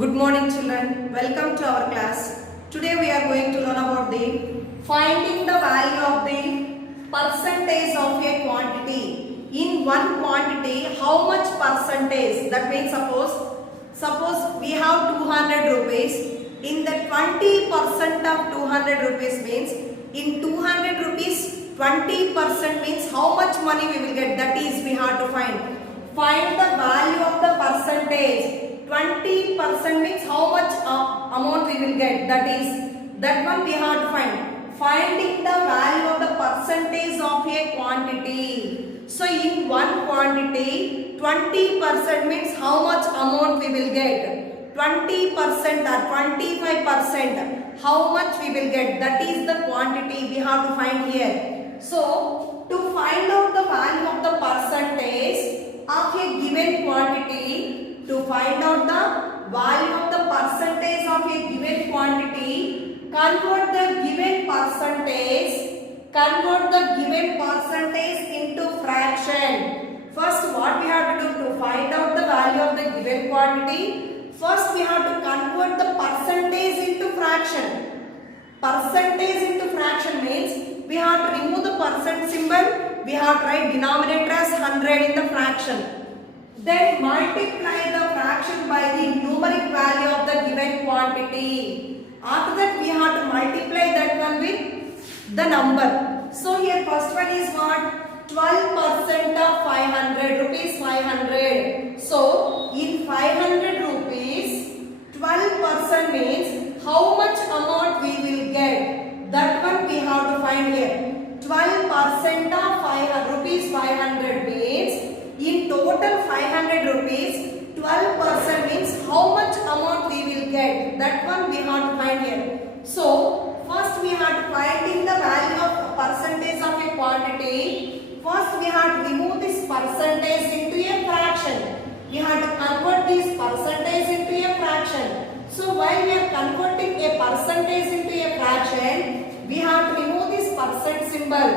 Good morning children, welcome to our class. Today we are going to learn about the finding the value of the percentage of a quantity. In one quantity, how much percentage? That means suppose we have 200 rupees. In the 20% of 200 rupees means in 200 rupees 20% means how much money we will get. That is we have to find. Find the value of the percentage. 20% means how much amount we will get. That one we have to find. Finding the value of the percentage of a quantity. So in one quantity 20% means how much amount we will get. 20% or 25% how much we will get. That is the quantity we have to find here. So to find out the value of the percentage of a given quantity, to find out the value of the percentage of a given quantity, convert the given percentage into fraction. First what we have to do to find out the value of the given quantity? First we have to convert the percentage into fraction. Percentage into fraction means we have to remove the percent symbol. We have to write denominator as 100 in the fraction. Then multiply the fraction by the numeric value of the given quantity. After that we have to multiply that one with the number. So here first one is what? 12% of 500 rupees 500. So in 500 rupees 12% means how much amount we will get. That one we have to find here. 12% of 500 rupees 500 means in total 500 rupees, 12% means how much amount we will get. That one we have to find here. So, first we have to find in the value of percentage of a quantity. First we have to remove this percentage into a fraction. We have to convert this percentage into a fraction. So, while we are converting a percentage into a fraction, we have to remove this percent symbol.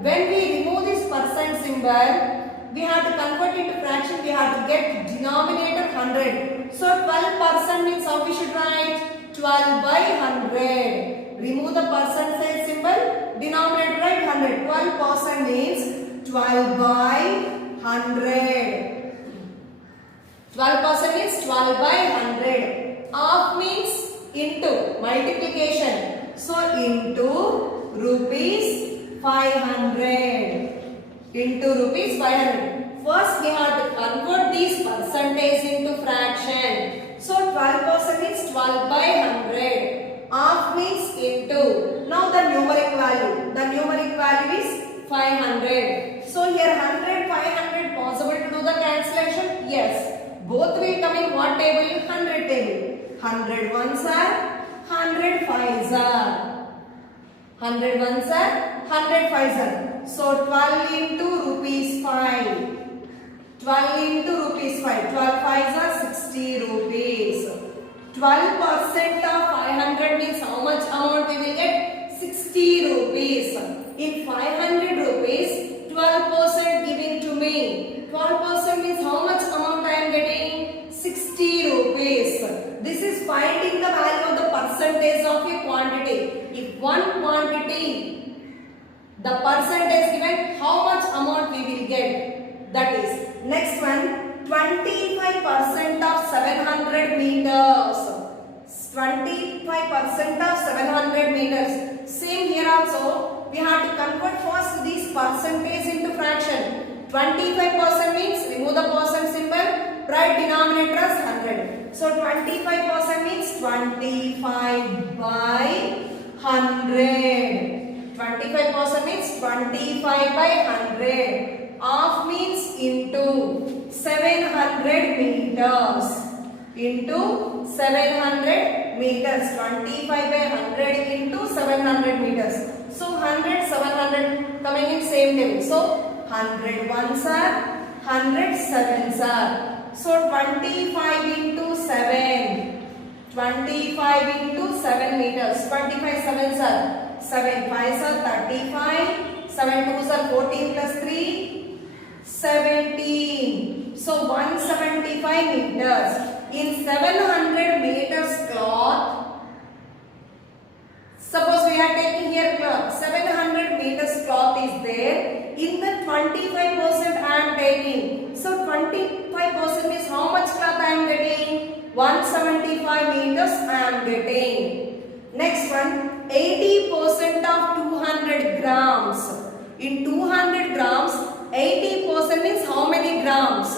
When we remove this percent symbol, we have to convert it to fraction. We have to get denominator 100. So 12% means how we should write? 12 by 100. Remove the percentage symbol. Denominator write 100. 12% means 12 by 100. 12% means 12 by 100. Half means into multiplication. So into rupees 500. Into rupees 500. First we have to convert these percentage into fraction. So 12% means 12 by 100. Half means into. Now the numeric value. The numeric value is 500. So here 100, 500 possible to do the cancellation? Yes. Both will come in what table? 100 table. 100 ones are, 100 fives are. 100 ones are, 100 fives are. So 12 into rupees 5. 12 into rupees 5. 12 fives are 60 rupees. 12% of 500 means how much amount we will get? 60 rupees. In 500 rupees, 12% giving to me. 12% means how much amount I am getting? 60 rupees. This is finding the value of the percentage of a quantity. If one quantity, the percentage given, how much amount we will get. That is. Next one, 25% of 700 meters. 25% of 700 meters. Same here also. We have to convert first this percentage into fraction. 25% means remove the percent symbol. Write denominator as 100. So 25% means 25 by 100. 25% means 25 by 100. Half means into 700 meters. Into 700 meters. 25 by 100 into 700 meters. So 100, 700 coming in same table. So 100 ones are, 100 sevens are. So 25 into 7. 25 into 7 meters. 25 sevens are. 7 5s are 35, 7 2s are 14 plus 3, 17. So 175 meters. in 700 meters cloth, suppose we are taking here cloth, 700 meters cloth is there, in the 25% I am taking. So 25% is how much cloth I am getting? 175 meters I am getting. Next one, 80% of 200 grams. In 200 grams, 80% is how many grams?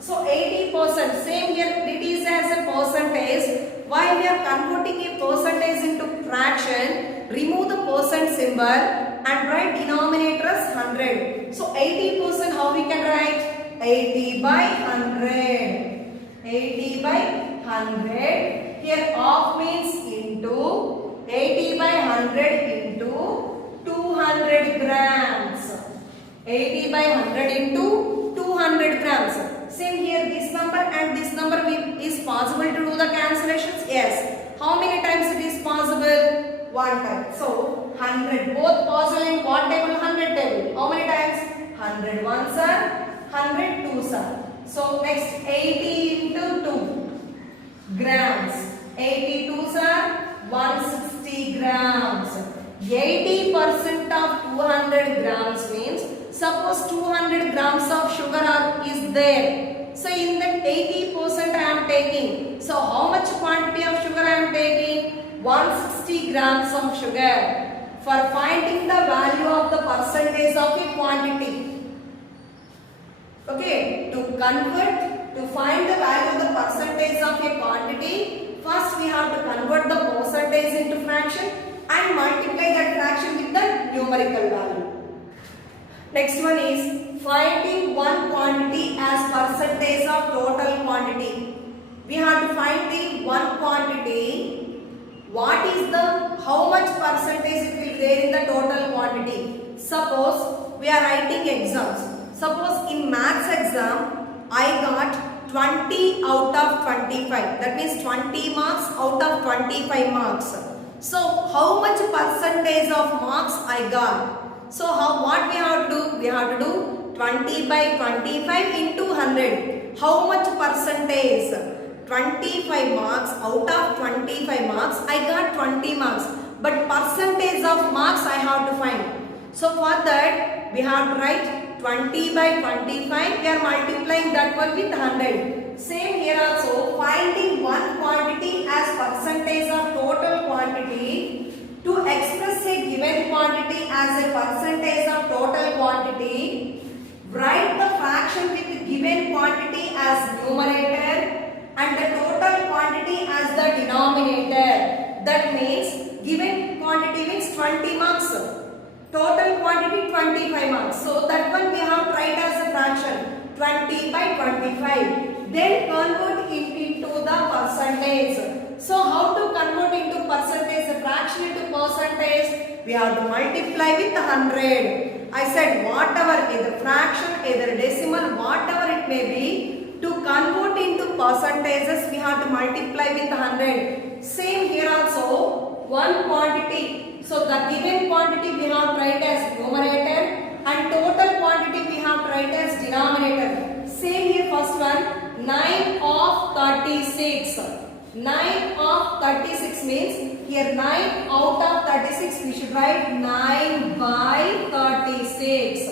So 80%, same here it is as a percentage. While we are converting a percentage into fraction, remove the percent symbol and write denominator as 100. So 80% how we can write? 80 by 100. 80 by 100. Here half means into 80 by 100 into 200 grams. 80 by 100 into 200 grams. Same here, this number and this number is possible to do the cancellations? Yes. How many times it is possible? One time. So 100 both possible in what table? 100 table. How many times? 100 ones are, 100 twos are. So next 80 into 2 grams. 82s are 160 grams. 80% of 200 grams means, suppose 200 grams of sugar is there. So in that 80% I am taking. So how much quantity of sugar I am taking? 160 grams of sugar. For finding the value of the percentage of a quantity. Okay, to find the value of the percentage of a quantity, first we have to convert the percentage into fraction and multiply that fraction with the numerical value. Next one is finding one quantity as percentage of total quantity. We have to find the one quantity. What is the, how much percentage it will be there in the total quantity. Suppose we are writing exams. Suppose in maths exam I got 20 out of 25. That means 20 marks out of 25 marks. So how much percentage of marks I got? So what we have to do? We have to do 20 by 25 into 100. How much percentage? 25 marks out of 25 marks I got 20 marks. But percentage of marks I have to find. So for that we have to write 20 by 25. We are multiplying that one with 100. Same here also, finding one quantity as percentage of total quantity. To express a given quantity as a percentage of total quantity, write the fraction with the given quantity as numerator and the total quantity as the denominator. That means given quantity means 20 marks. Total quantity 25 marks. So that one we have to write as a fraction 20 by 25. Then convert it into the percentage. So how to convert into percentage, a fraction into percentage? We have to multiply with 100. I said whatever, either fraction, either decimal, whatever it may be, to convert into percentages we have to multiply with 100. Same here also, one quantity. So the given quantity we have to write as numerator and total quantity we have to write as denominator. Same here, first one. 9 of 36. 9 of 36 means here 9 out of 36 we should write 9 by 36.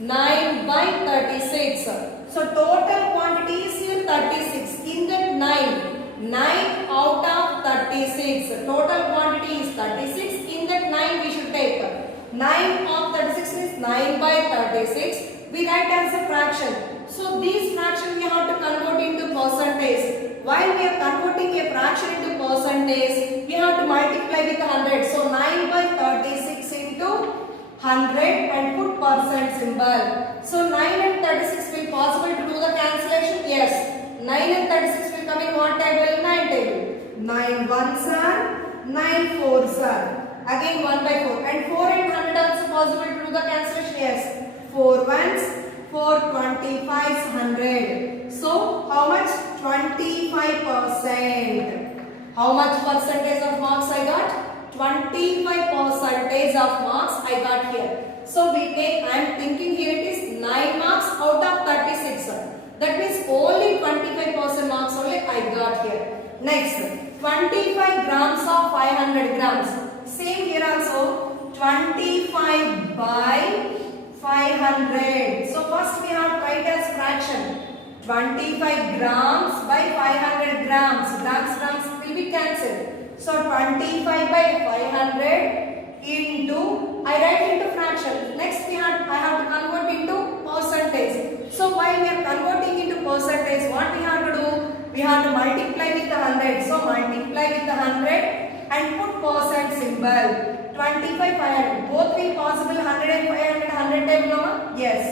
9 by 36. So total quantity is here 36. In that 9 out of 36. Total quantity is 36. In that 9 we should take 9 of 36 means 9 by 36. We write as a fraction. So these fraction we have to convert into percentage. While we are converting a fraction into percentage, we have to multiply with 100. So 9 by 36 into 100 and put percent symbol. So 9 and 36 will possible to do the cancellation? Yes. 9 and 36 will come in what table? 9 table. 9 ones are, 9 fours are. Again 1 by 4. And 4 and 100 also possible to do the cancellation? Yes. 4 ones, 4 25 100. So how much? 25%. How much percentage of marks I got? 25% of marks I got here. So we take, I am thinking here it is 9 marks out of 36. That means only 25% marks only I got Next, 25 grams of 500 grams. Same here also, 25 by 500. So first we have to write as fraction. 25 grams by 500 grams. Grams will be cancelled. So 25 by 500 into, I write into fraction. Next I have to convert into percentage. So while we are converting into percentage, what we have to do? We have to multiply with the 100. So multiply with the 100 and put percent symbol. 25, 500. Both will possible. 100 and 500. 100 table. Yes.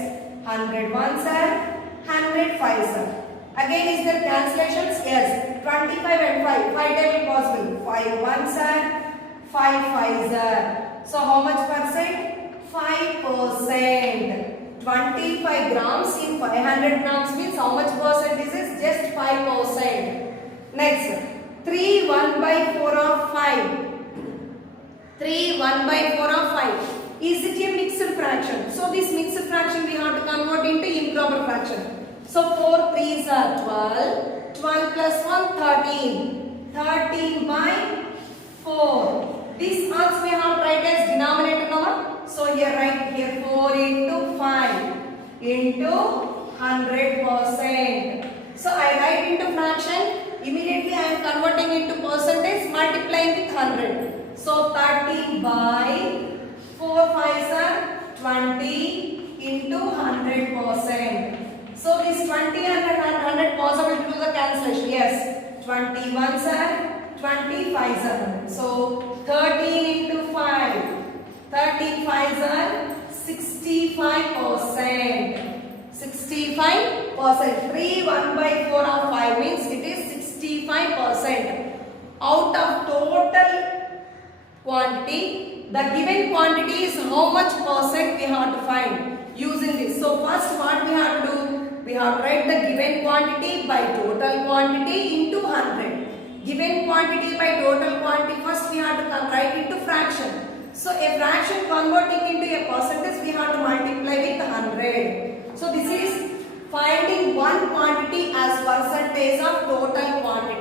100 ones are. 100 fives are. Again, is there cancellations? Yes. 25 and 5. 5 table possible. 5 ones are. 5 fives are. So how much percent? 5%. 25 grams in 500 grams means how much percent this is? Just 5%. Next, 3 1 by 4 of 5. 3 1 by 4 of 5. Is it a mixed fraction? So this mixed fraction we have to convert into improper fraction. So 4 3s are 12. 12 plus 1 13. 13 by 4. This also we have to write as denominator number. So here write here 4 into 5 into 100%. So I write into fraction. Immediately I am converting into percentage, multiplying with 100. So 30 by 4 5s are 20 into 100%. So this 20 and 100 possible to do the cancellation. Yes, 21s are 25s are. So 13 into 5. 13 5s are 65%. 65%. 3 1 by 4 of 5 means it is 65%. Out of total quantity, the given quantity is how much percent we have to find using this. So first what we have to do? We have to write the given quantity by total quantity into 100. Given quantity by total quantity, first we have to write into fraction. So a fraction converting into a percentage, we have to multiply with 100. So this is finding one quantity as percentage of total quantity.